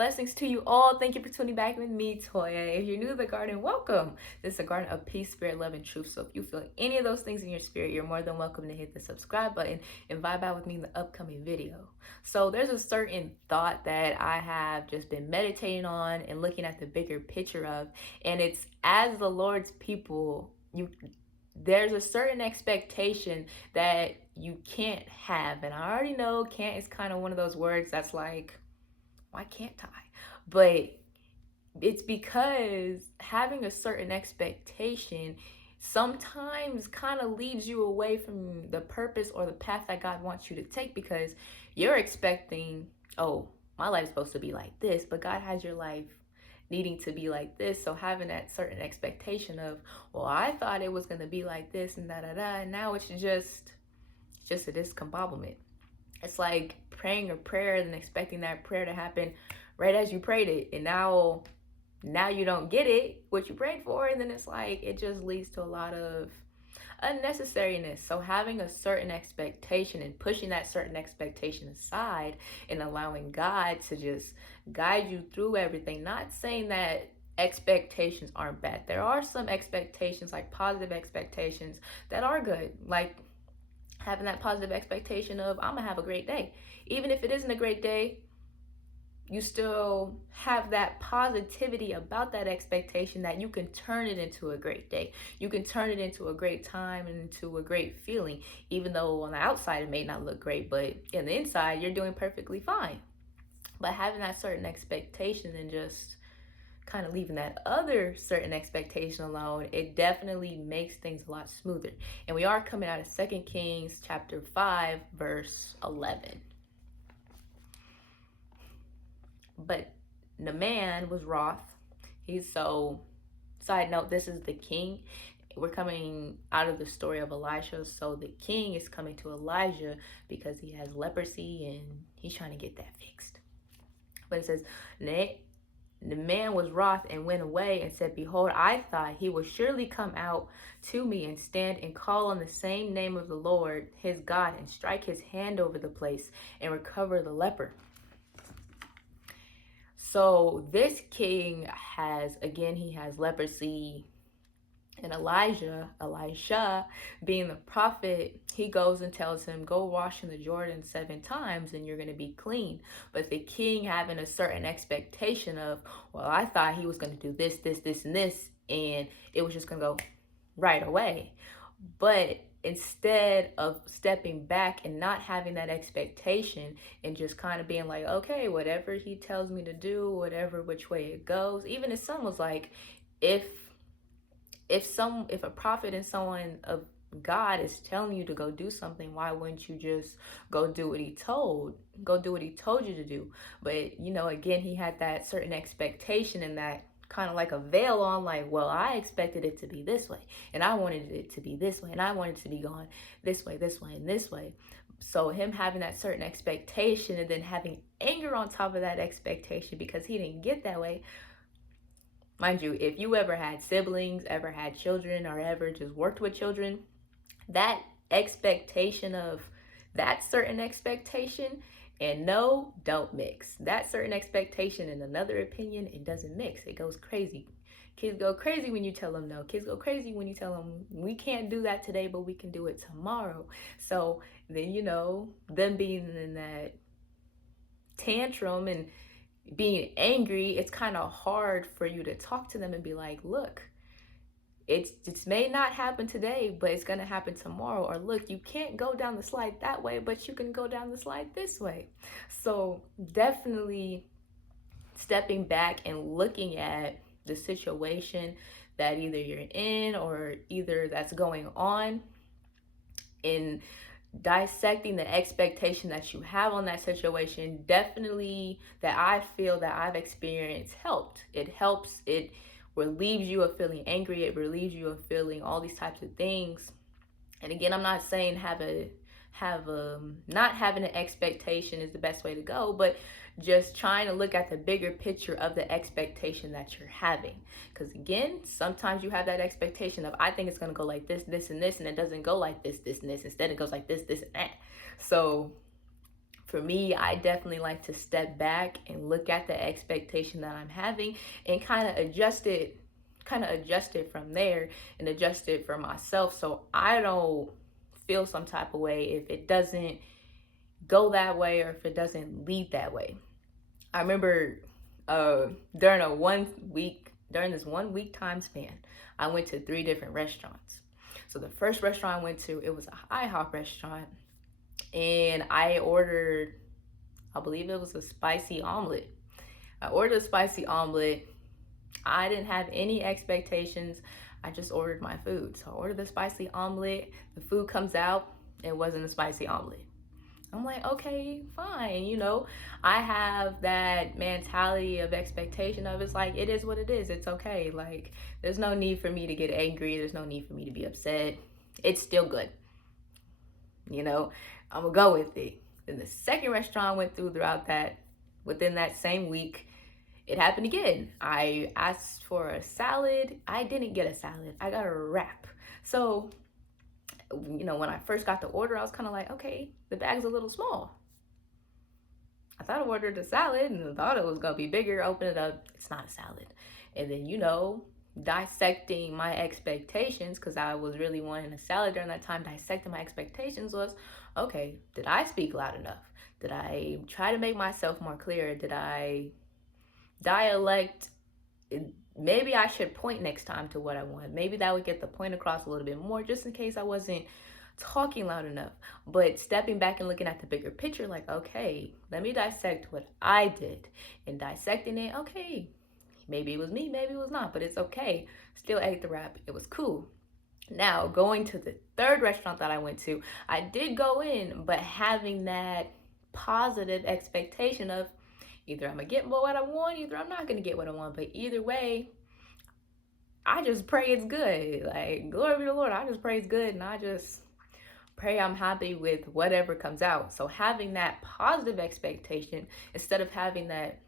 Blessings to you all. Thank you for tuning back with me, Toya. If you're new to the garden, welcome. This is a garden of peace, spirit, love, and truth. So if you feel any of those things in your spirit, you're more than welcome to hit the subscribe button and vibe out with me in the upcoming video. So there's a certain thought that I have just been meditating on and looking at the bigger picture of, and it's as the Lord's people, there's a certain expectation that you can't have. And I already know can't is kind of one of those words that's like, why can't I? But it's because having a certain expectation sometimes kind of leads you away from the purpose or the path that God wants you to take, because you're expecting, oh, my life's supposed to be like this, but God has your life needing to be like this. So having that certain expectation of, well, I thought it was going to be like this and da da da, and now it's just a discombobulation. It's like praying a prayer and expecting that prayer to happen right as you prayed it. And now you don't get it, what you prayed for. And then it's like, it just leads to a lot of unnecessariness. So having a certain expectation and pushing that certain expectation aside and allowing God to just guide you through everything. Not saying that expectations aren't bad. There are some expectations, like positive expectations, that are good. Like having that positive expectation of, I'm gonna have a great day. Even if it isn't a great day, you still have that positivity about that expectation that you can turn it into a great day. You can turn it into a great time and into a great feeling, even though on the outside it may not look great, but in the inside you're doing perfectly fine. But having that certain expectation and just kind of leaving that other certain expectation alone, it definitely makes things a lot smoother. And we are coming out of 2 Kings chapter 5 verse 11. But the man was wroth. Side note, this is the king. We're coming out of the story of Elisha. So the king is coming to Elijah because he has leprosy and he's trying to get that fixed. But it says, the man was wroth and went away and said, behold, I thought he would surely come out to me and stand and call on the same name of the Lord his God and strike his hand over the place and recover the leper. So this king he has leprosy. And Elisha, being the prophet, he goes and tells him, go wash in the Jordan 7 times and you're going to be clean. But the king having a certain expectation of, well, I thought he was going to do this, and this, and it was just going to go right away. But instead of stepping back and not having that expectation and just kind of being like, okay, whatever he tells me to do, whatever which way it goes. Even his son was like, if a prophet and someone of God is telling you to go do something, why wouldn't you just go do what he told you to do? But again, he had that certain expectation and that kind of like a veil on, like, well, I expected it to be this way and I wanted it to be this way and I wanted it to be going this way and this way. So him having that certain expectation and then having anger on top of that expectation because he didn't get that way. Mind you, if you ever had siblings, ever had children, or ever just worked with children, that expectation of that certain expectation and no, don't mix. That certain expectation and another opinion, it doesn't mix. It goes crazy. Kids go crazy when you tell them no. Kids go crazy when you tell them we can't do that today, but we can do it tomorrow. So then, them being in that tantrum and being angry, it's kind of hard for you to talk to them and be like, look, it may not happen today, but it's going to happen tomorrow. Or look, you can't go down the slide that way, but you can go down the slide this way. So definitely stepping back and looking at the situation that either you're in or either that's going on, in dissecting the expectation that you have on that situation, definitely that I feel that I've experienced helped. It helps. It relieves you of feeling angry. It relieves you of feeling all these types of things. And again, I'm not saying not having an expectation is the best way to go, but just trying to look at the bigger picture of the expectation that you're having. Because again, sometimes you have that expectation of, I think it's going to go like this, and this, and it doesn't go like this, and this. Instead, it goes like this, and that. So For me, I definitely like to step back and look at the expectation that I'm having and kind of adjust it from there and adjust it for myself so I don't feel some type of way if it doesn't go that way or if it doesn't lead that way. I remember during this 1 week time span, I went to 3 different restaurants. So the first restaurant I went to, it was a IHOP restaurant, and I ordered, I believe it was a spicy omelet. I ordered a spicy omelet. I didn't have any expectations. I just ordered my food. So I ordered the spicy omelet. The food comes out. It wasn't a spicy omelet. I'm like, okay, fine. I have that mentality of expectation of it's like, it is what it is. It's okay. Like, there's no need for me to get angry. There's no need for me to be upset. It's still good. I'm gonna go with it. Then the second restaurant I went within that same week, it happened again. I asked for a salad. I didn't get a salad. I got a wrap. So, when I first got the order, I was kind of like, okay, the bag's a little small. I thought I ordered a salad and I thought it was gonna be bigger. Open it up, it's not a salad. And then, dissecting my expectations, because I was really wanting a salad during that time, dissecting my expectations was, okay, did I speak loud enough? Did I try to make myself more clear? Did I dialect? Maybe I should point next time to what I want. Maybe that would get the point across a little bit more, just in case I wasn't talking loud enough. But stepping back and looking at the bigger picture, like, okay, let me dissect what I did. And dissecting it, okay, maybe it was me, maybe it was not, but it's okay. Still ate the wrap. It was cool. Now, going to the third restaurant that I went to, I did go in, but having that positive expectation of either I'm gonna get what I want, either I'm not gonna get what I want. But either way, I just pray it's good. Like, glory be to the Lord. I just pray it's good, and I just pray I'm happy with whatever comes out. So having that positive expectation instead of having that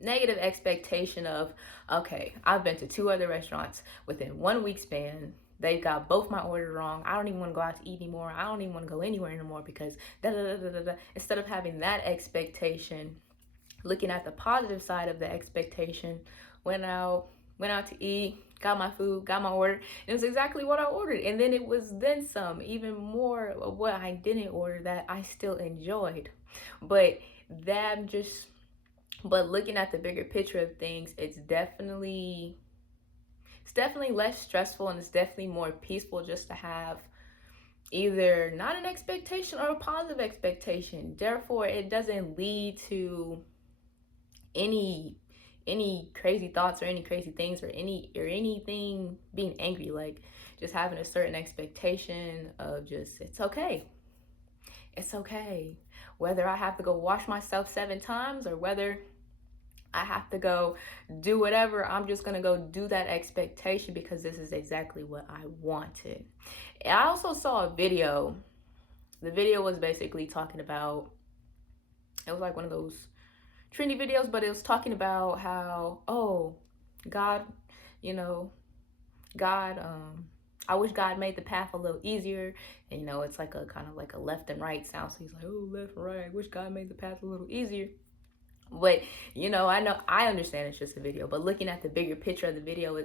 negative expectation of, okay, I've been to 2 other restaurants within 1 week span. They got both my orders wrong. I don't even want to go out to eat anymore. I don't even want to go anywhere anymore because da da da da da. Instead of having that expectation, looking at the positive side of the expectation, went out to eat, got my food, got my order. It was exactly what I ordered. And then it was then some, even more of what I didn't order that I still enjoyed. But looking at the bigger picture of things, it's definitely less stressful, and it's definitely more peaceful just to have either not an expectation or a positive expectation. Therefore, it doesn't lead to any crazy thoughts or any crazy things or anything being angry. Like, just having a certain expectation of just, it's okay. Whether I have to go wash myself 7 times or whether I have to go do whatever, I'm just gonna go do that expectation because this is exactly what I wanted. And I also saw a video. The video was basically talking about, it was like one of those trendy videos, but it was talking about how, God, God, I wish God made the path a little easier. And it's like a kind of like a left and right sound. So he's like, oh, left and right, I wish God made the path a little easier. But I understand it's just a video, but looking at the bigger picture of the video,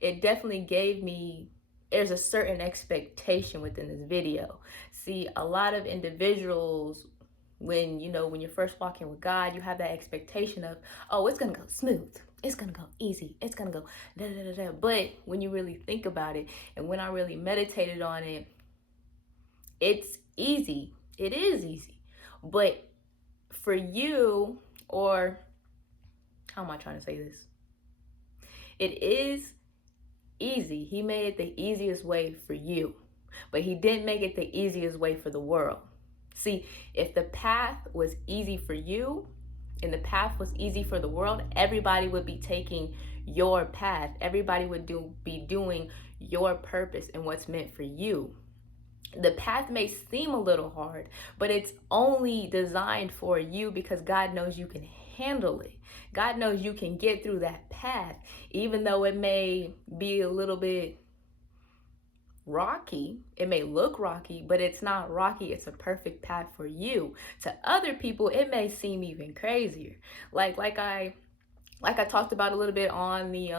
it definitely gave me, there's a certain expectation within this video. See, a lot of individuals, when you're first walking with God, you have that expectation of, oh, it's gonna go smooth, it's gonna go easy, it's gonna go da da da da. But when you really think about it, and when I really meditated on it, it's easy. It is easy. But for you, or how am I trying to say this? It is easy. He made it the easiest way for you, but he didn't make it the easiest way for the world. See, if the path was easy for you and the path was easy for the world, everybody would be taking your path. Everybody would be doing your purpose and what's meant for you. The path may seem a little hard, but it's only designed for you because God knows you can handle it. God knows you can get through that path, even though it may be a little bit rocky. It may look rocky, but it's not rocky. It's a perfect path for you. To other people, it may seem even crazier. Like I talked about a little bit on the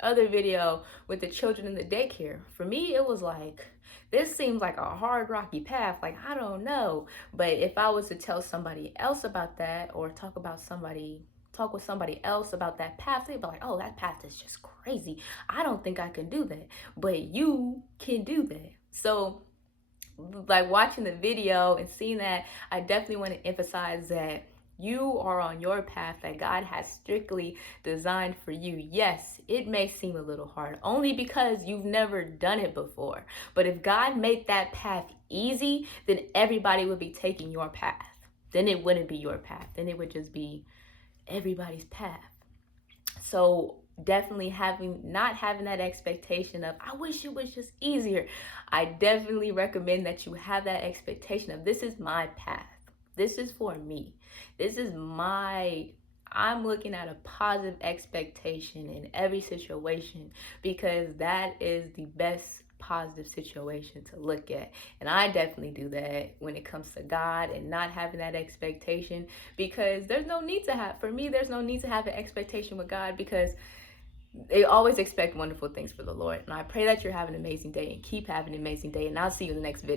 other video with the children in the daycare. For me, it was like, this seems like a hard rocky path. Like, I don't know. But if I was to tell somebody else about that, or talk with somebody else about that path, they'd be like, oh, that path is just crazy. I don't think I can do that. But you can do that. So like watching the video and seeing that, I definitely want to emphasize that you are on your path that God has strictly designed for you. Yes, it may seem a little hard, only because you've never done it before. But if God made that path easy, then everybody would be taking your path. Then it wouldn't be your path. Then it would just be everybody's path. So definitely not having that expectation of, I wish it was just easier. I definitely recommend that you have that expectation of, this is my path. This is for me. I'm looking at a positive expectation in every situation, because that is the best positive situation to look at. And I definitely do that when it comes to God and not having that expectation, because there's no need to have an expectation with God, because they always expect wonderful things for the Lord. And I pray that you're having an amazing day, and keep having an amazing day. And I'll see you in the next video.